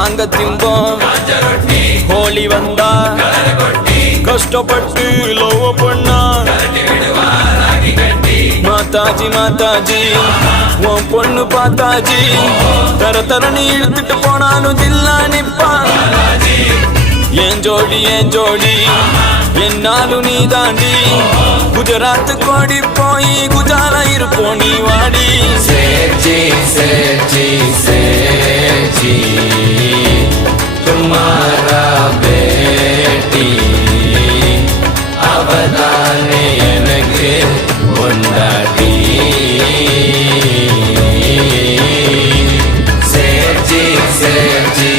நாங்க திம்போம் ஹோலி வந்தா கஷ்டப்பட்டு லவ் பண்ணா மாதாஜி மாதாஜி உன் பொண்ணு பார்த்தாஜி தர தரணி இழுத்துட்டு போனாலும் ஜில்லா நிப்பான் ஏன் ஜோடி என்னாலும் நீ தாண்டி குஜராத் கோடி போய் குஜால இருப்போம் நீ வாடி சேச்சி சேச்சி சேச்சி துமாரா பேட்டி அவதானே எனக்கு கொண்டாடி சேச்சி சேச்சி